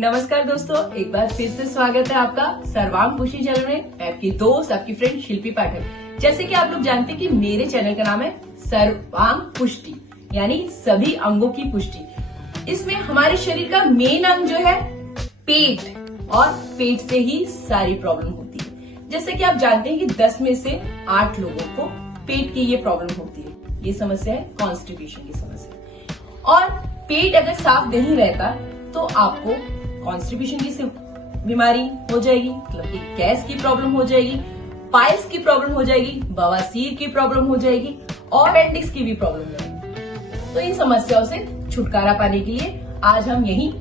नमस्कार दोस्तों, एक बार फिर से स्वागत है आपका सर्वांग पुष्टि चैनल में। मैं आपकी दोस्त, आपकी फ्रेंड शिल्पी पाठक। जैसे कि आप लोग जानते हैं कि मेरे चैनल का नाम है सर्वांग पुष्टि, यानी सभी अंगों की पुष्टि। इसमें हमारे शरीर का मेन अंग जो है पेट, और पेट से ही सारी प्रॉब्लम होती है। जैसे कि आप जानते हैं कि 10 में से 8 लोगों को पेट की ये प्रॉब्लम होती है। ये समस्या है कॉन्स्टिपेशन की समस्या। और पेट अगर साफ नहीं रहता तो आपको कॉन्स्टिपेशन की बीमारी हो जाएगी, मतलब कि गैस की प्रॉब्लम हो जाएगी, पाइल्स की प्रॉब्लम हो जाएगी, बवासीर की प्रॉब्लम हो जाएगी और अपेंडिक्स की भी प्रॉब्लम हो जाएगी। तो इन समस्याओं से छुटकारा पाने के लिए आज हम यहीं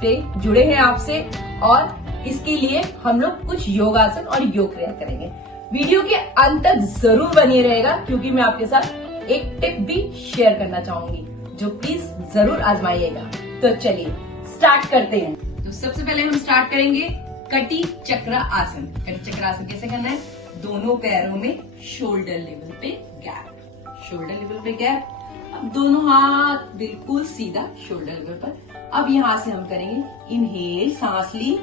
पे जुड़े हैं आपसे, और इसके लिए हम लोग कुछ योगासन और योग क्रिया करेंगे। वीडियो के अंत तक जरूर बने रहेगा, क्योंकि मैं आपके साथ एक टिप भी शेयर करना चाहूंगी जो प्लीज जरूर आजमाइएगा। तो चलिए स्टार्ट करते हैं। तो सबसे पहले हम स्टार्ट करेंगे कटी चक्र आसन। कटी चक्र आसन कैसे करना है? दोनों पैरों में शोल्डर लेवल पे गैप, शोल्डर लेवल पे गैप। अब दोनों हाथ बिल्कुल सीधा शोल्डर लेवल पर। अब यहां से हम करेंगे इनहेल, सांस ली,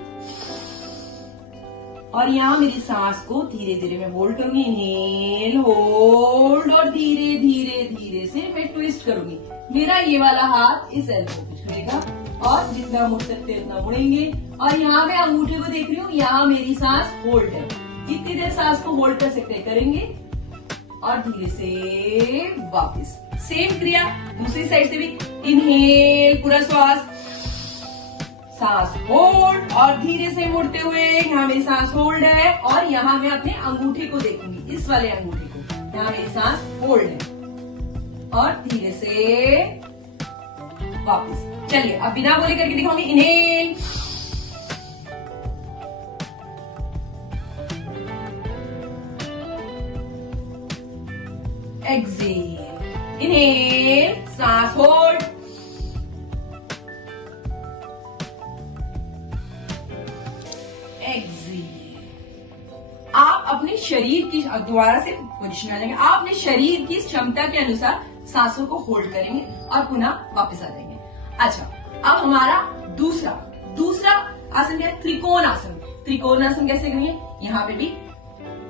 और यहाँ मेरी सांस को धीरे धीरे मैं होल्ड करूंगी। इनहेल, होल्ड, और धीरे धीरे धीरे से मैं ट्विस्ट करूंगी। मेरा ये वाला हाथ इस एल्बो पे छुएगा और जितना मुड़ सकते उतना मुड़ेंगे। और यहाँ मैं अंगूठे को देख रही हूँ, यहाँ मेरी सांस होल्ड है। जितनी देर सांस को होल्ड कर सकते करेंगे, और धीरे से वापस सेम क्रिया दूसरी साइड से भी। इनहेल, पूरा श्वास, सांस होल्ड, और धीरे से मुड़ते हुए यहाँ मेरी सांस होल्ड है, और यहाँ मैं अपने अंगूठे को देखूंगी, इस वाले अंगूठे को। यहाँ मेरी सांस होल्ड है, और धीरे से वापस। चलिए अब बिना बोले करके दिखाऊंगी। इनहेल, एक्सहेल, इनहेल, सांस होल्ड, एक्सहेल। आप अपने शरीर की, दोबारा से पोजीशन आ जाएंगे, आप अपने शरीर की क्षमता के अनुसार सांसों को होल्ड करेंगे और पुनः वापस आ जाएंगे। अच्छा, अब हमारा दूसरा आसन क्या है? त्रिकोण आसन। त्रिकोण आसन कैसे करेंगे? यहाँ पे भी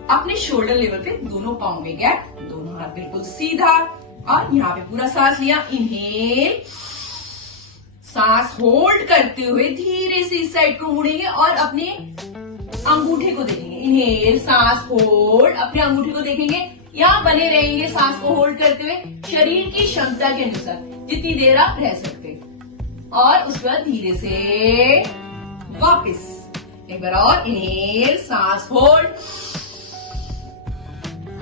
अपने शोल्डर लेवल पे दोनों पाँव में गैप, दोनों हाथ बिल्कुल सीधा, और यहाँ पे पूरा सांस लिया। इनहेल, सांस होल्ड करते हुए धीरे से इस साइड को मुड़ेंगे और अपने अंगूठे को देखेंगे। इनहेल, सांस होल्ड, अपने अंगूठे को देखेंगे, यहाँ बने रहेंगे सांस को होल्ड करते हुए शरीर की क्षमता के अनुसार जितनी देर आप रह सकते। और उसके बाद धीरे से वापस एक बार और। इनहेल, सांस होल्ड,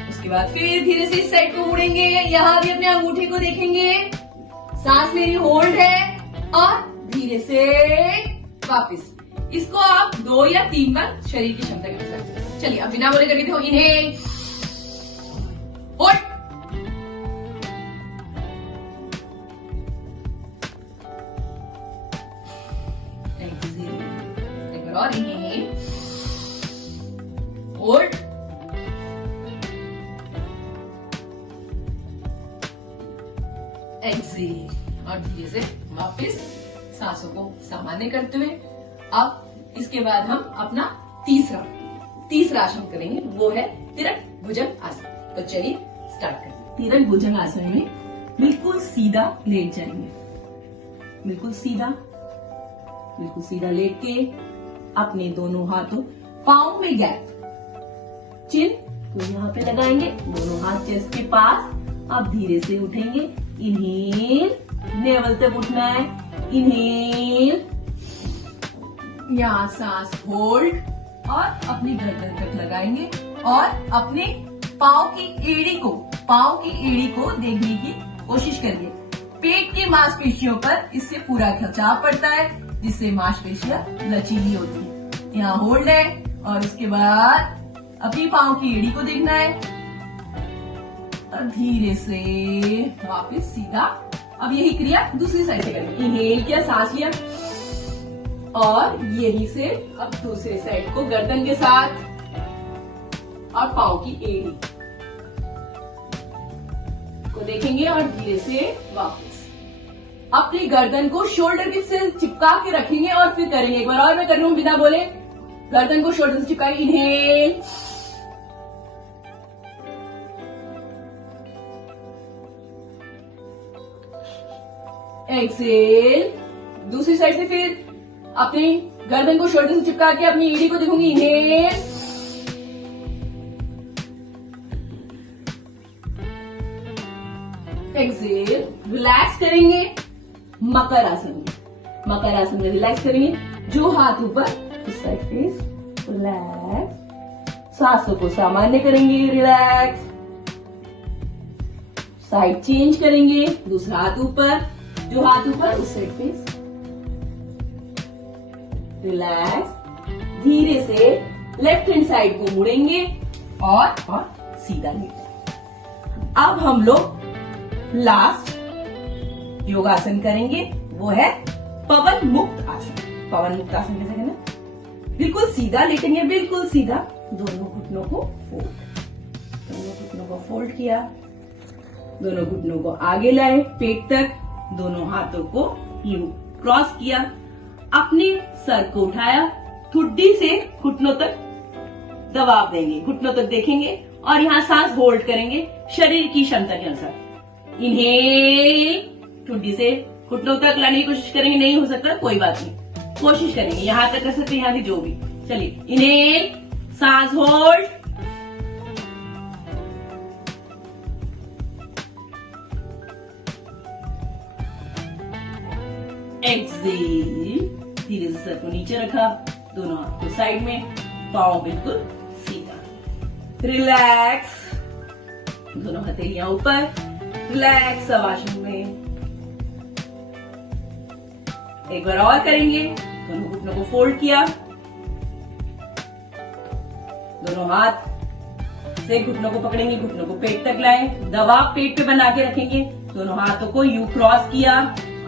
उसके बाद फिर धीरे से इस साइड को मुड़ेंगे, यहाँ भी अपने अंगूठे को देखेंगे, सांस मेरी होल्ड है, और धीरे से वापस। इसको आप 2 या 3 बार शरीर की क्षमता के अनुसार। चलिए अब बिना बोले करके देखो। इनहेल, होल्ड, एक बार और। इनहेल, होल्ड, एक्सहेल, और धीरे से वापस सांसों को सामान्य करते हुए। अब इसके बाद हम अपना तीसरा आसन करेंगे, वो है तिरक भुजंग आसन। तो चलिए स्टार्ट करते हैं। तिरक भुजंग आसन में बिल्कुल सीधा लेट जाएंगे, बिल्कुल सीधा लेट के अपने दोनों हाथों, पाँव में गैप, चिन तो यहाँ पे लगाएंगे, दोनों हाथ चेस्ट के पास। अब धीरे से उठेंगे। इनहेल, नेवल तक उठना है। इनहेल, यहाँ सांस होल्ड, और अपनी गर्दन तक लगाएंगे, और अपने पाँव की एड़ी को देखने की कोशिश करिए। पेट की मांसपेशियों पर इससे पूरा खिंचाव पड़ता है, जिससे मांसपेशियां लचीली होती है। यहाँ होल्ड है, और उसके बाद अपनी पाँव की एड़ी को देखना है, और धीरे से वापस सीधा। अब यही क्रिया दूसरी साइड से करेंगे। इनहेल किया, सांस लिया, और यही से अब दूसरे साइड को गर्दन के साथ और पाँव की एड़ी को देखेंगे, और धीरे से वापस। अपनी गर्दन को शोल्डर के से चिपका के रखेंगे और फिर करेंगे। एक बार और मैं कर रही हूँ बिना बोले, गर्दन को शोल्डर से चिपका के, इनहेल, एक्सेल। दूसरी साइड से फिर अपनी गर्दन को शोल्डर से चिपका के अपनी एड़ी को देखूंगी, इनहेल, एक्सेल। रिलैक्स करेंगे मकर आसन में। मकर आसन में रिलैक्स करेंगे, जो हाथ ऊपर, उस साइड फेस, रिलैक्स। सांसों को सामान्य करेंगे, रिलैक्स। साइड चेंज करेंगे, दूसरा हाथ ऊपर, जो हाथ ऊपर, उस साइड फेस, रिलैक्स। धीरे से लेफ्ट हैंड साइड को मुड़ेंगे और सीधा लेंगे। अब हम लोग लास्ट योगासन करेंगे, वो है पवन मुक्त आसन। पवन मुक्त आसन कैसे करना? बिल्कुल सीधा लेटेंगे, बिल्कुल सीधा। दोनों घुटनों को फोल्ड, दोनों घुटनों को फोल्ड किया, दोनों घुटनों को आगे लाए पेट तक, दोनों हाथों को यूं क्रॉस किया, अपने सर को उठाया, ठुड्डी से घुटनों तक दबाव देंगे, घुटनों तक देखेंगे और यहाँ सांस होल्ड करेंगे शरीर की क्षमता के अनुसार। इनहेल, ठुड्डी से घुटनों तक लाने की कोशिश करेंगे, नहीं हो सकता कोई बात नहीं, कोशिश करेंगे, यहां तक कर सकते हैं, यहाँ भी जो भी। चलिए, इनहेल, सांस होल्ड, एक्सेल। धीरे से सर को नीचे रखा, दोनों हाथ को साइड में, पाँव बिल्कुल सीधा, रिलैक्स। दोनों हथेलियां ऊपर, रिलैक्स शवासन में। एक बार और करेंगे, दोनों घुटनों को फोल्ड किया, दोनों हाथ से घुटनों को पकड़ेंगे, घुटनों को पेट तक लाए, दबाव पेट पे बना के रखेंगे, दोनों हाथों को यू क्रॉस किया,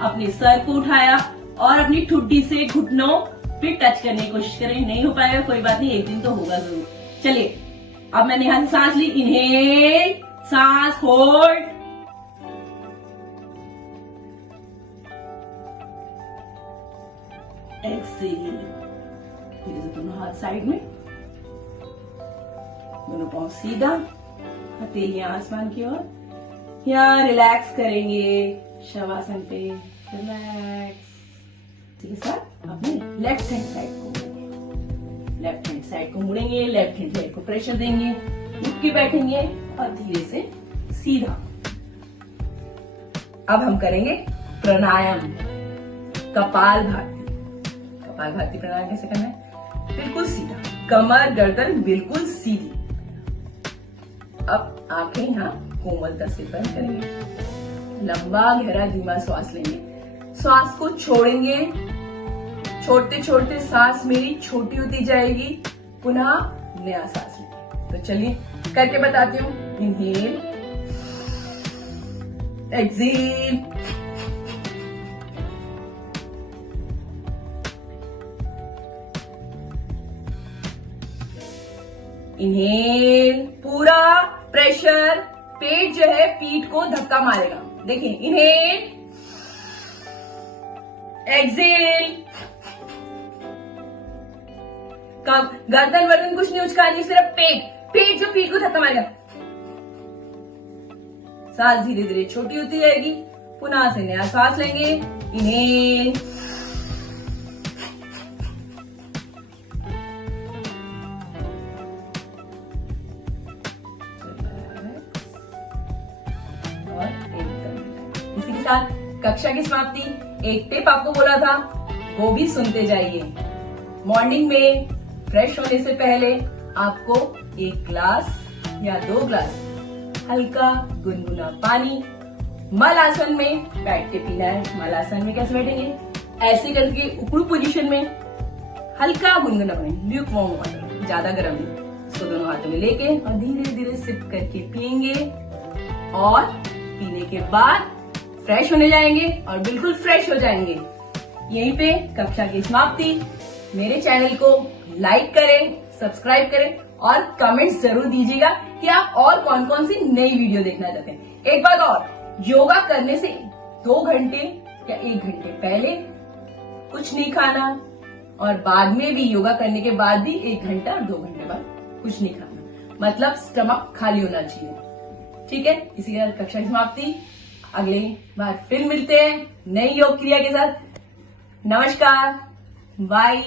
अपने सर को उठाया और अपनी ठुड्डी से घुटनों पे टच करने की कोशिश करें। नहीं हो पाएगा कोई बात नहीं, एक दिन तो होगा जरूर। चलिए, अब मैंने यहां से सांस ली, इनहेल, सांस होल्ड, एक्सेल। धीरे से दोनों हाथ साइड में, दोनों पांव सीधा, हथेलियां आसमान की ओर। यहाँ रिलैक्स करेंगे शवासन पे, रिलैक्स। इसके साथ अपने लेफ्ट हैंड साइड को मुड़ेंगे, लेफ्ट हैंड साइड को मुड़ेंगे, लेफ्ट हैंड साइड को प्रेशर देंगे, उठ के बैठेंगे और धीरे से सीधा। अब हम करेंगे प्राणायाम, कपाल भाती। कपाल भाती प्राणायाम कैसे करना है? बिल्कुल सीधा, कमर गर्दन बिल्कुल सीधी। अब आंखें यहाँ कोमलता से बंद करेंगे, लंबा गहरा धीमा श्वास लेंगे, श्वास को छोड़ेंगे, छोड़ते छोड़ते सांस मेरी छोटी होती जाएगी, पुनः नया सांस लेंगे। तो चलिए करके बताती हूँ। इनहेल, एक्सेल, इनहेल, पूरा प्रेशर, पेट जो है पीठ को धक्का मारेगा। देखिए, इनहेल, एक्सेल, गर्दन वर्दन कुछ नहीं उचकानी, सिर्फ पेट जो पीठ को धक्का मारेगा। सांस धीरे धीरे छोटी होती जाएगी, पुनः से नया सांस लेंगे। इनहेल, इसी के साथ कक्षा की समाप्ति। एक टिप आपको बोला था, वो भी सुनते जाइए। मॉर्निंग में फ्रेश होने से पहले आपको 1 ग्लास या 2 ग्लास हल्का गुनगुना पानी मल आसन में बैठ के पीना है। मल आसन में कैसे बैठेंगे? ऐसे करके उकड़ू पोजीशन में हल्का गुनगुना पानी, ल्यूक वार्म वाटर, ज्यादा गर्म नहीं, इसको दोनों हाथों में लेके और धीरे धीरे सिप करके पिएंगे और पीने के बाद फ्रेश होने जाएंगे और बिल्कुल फ्रेश हो जाएंगे। यहीं पे कक्षा की समाप्ति। मेरे चैनल को लाइक करें, सब्सक्राइब करें और कमेंट्स जरूर दीजिएगा कि आप और कौन कौन सी नई वीडियो देखना चाहते हैं। एक बात और, योगा करने से 2 घंटे या 1 घंटे पहले कुछ नहीं खाना, और बाद में भी योगा करने के बाद भी 1 घंटा और 2 घंटे बाद कुछ नहीं खाना, मतलब स्टमक खाली होना चाहिए। ठीक है, इसी के साथ कक्षा की समाप्ति। अगली बार फिर मिलते हैं नई योग क्रिया के साथ। नमस्कार, बाय।